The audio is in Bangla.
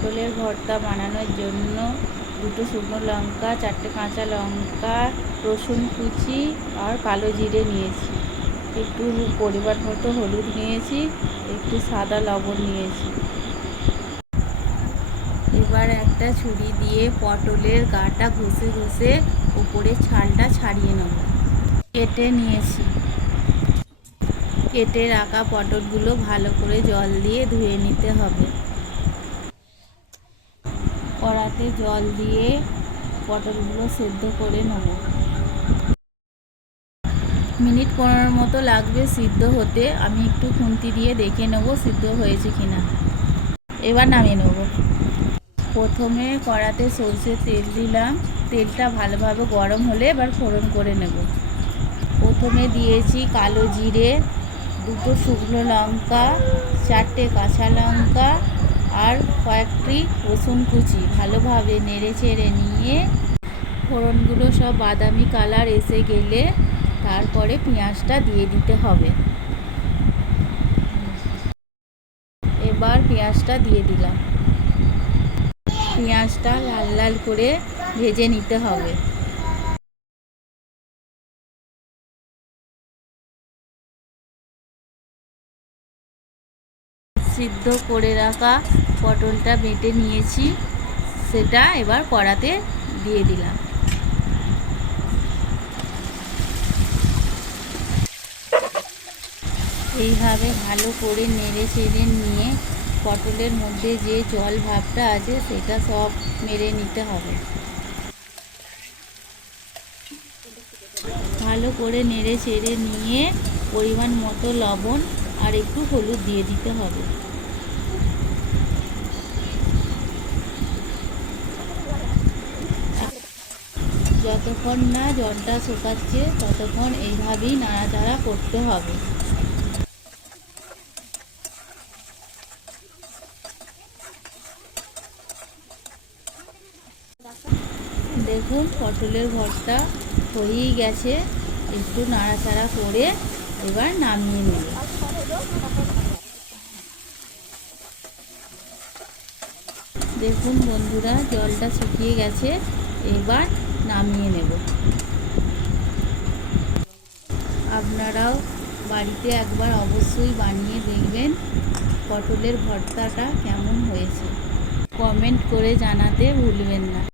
পটলের ভর্তা বানানোর জন্য দুটো শুকনো লঙ্কা, চারটে কাঁচা লঙ্কা, রসুন কুচি আর কালো জিরে নিয়েছি। একটু পরিমাণ মতো হলুদ নিয়েছি, একটু সাদা লবণ নিয়েছি। এবার একটা ছুরি দিয়ে পটলের গাটা ঘষে ঘষে উপরের ছালটা ছাড়িয়ে নেব। কেটে নিয়েছি। কেটে রাখা পটলগুলো ভালো করে জল দিয়ে ধুয়ে নিতে হবে। কড়াতে জল দিয়ে পটলগুলো সেদ্ধ করে নেব। মিনিট 15 মতো লাগবে সিদ্ধ হতে। আমি একটু খুন্তি দিয়ে দেখে নেব সিদ্ধ হয়েছে কিনা। এবার নামিয়ে নেব। প্রথমে কড়াতে সরষের তেল দিলাম। তেলটা ভালোভাবে গরম হলে এবার ফোড়ন করে নেব। প্রথমে দিয়েছি কালো জিরে, দুটো শুকনো লঙ্কা, চারটে কাঁচা লঙ্কা আর কয়েকটি রসুন কুচি। ভালোভাবে নেড়ে চেড়ে নিয়ে ফোড়নগুলো সব বাদামি কালার এসে গেলে তারপরে পেঁয়াজটা দিয়ে দিতে হবে। এবার পেঁয়াজটা দিয়ে দিলাম। পেঁয়াজটা লাল লাল করে ভেজে নিতে হবে। সিদ্ধ করে রাখা পটলটা বেটে নিয়েছি, সেটা এবার কড়াতে দিয়ে দিলাম। এইভাবে ভালো করে নেড়ে চেড়ে নিয়ে পটলের মধ্যে যে জল ভাবটা আছে সেটা সব মেরে নিতে হবে। ভালো করে নেড়ে চেড়ে নিয়ে পরিমাণ মতো লবণ আর একটু হলুদ দিয়ে দিতে হবে। যতক্ষণ না জলটা শুকাচ্ছে ততক্ষণ এইভাবেই নাড়াচাড়া করতে হবে। দেখুন পটলের ভর্তা হয়েই গেছে। একটু নাড়াচাড়া করে এবার নামিয়ে নেব। দেখুন বন্ধুরা, জলটা শুকিয়ে গেছে, এবার নামিয়ে নেব। আপনারাও বাড়িতে একবার অবশ্যই বানিয়ে দেখবেন পটলের ভর্তাটা কেমন হয়েছে। কমেন্ট করে জানাতে ভুলবেন না।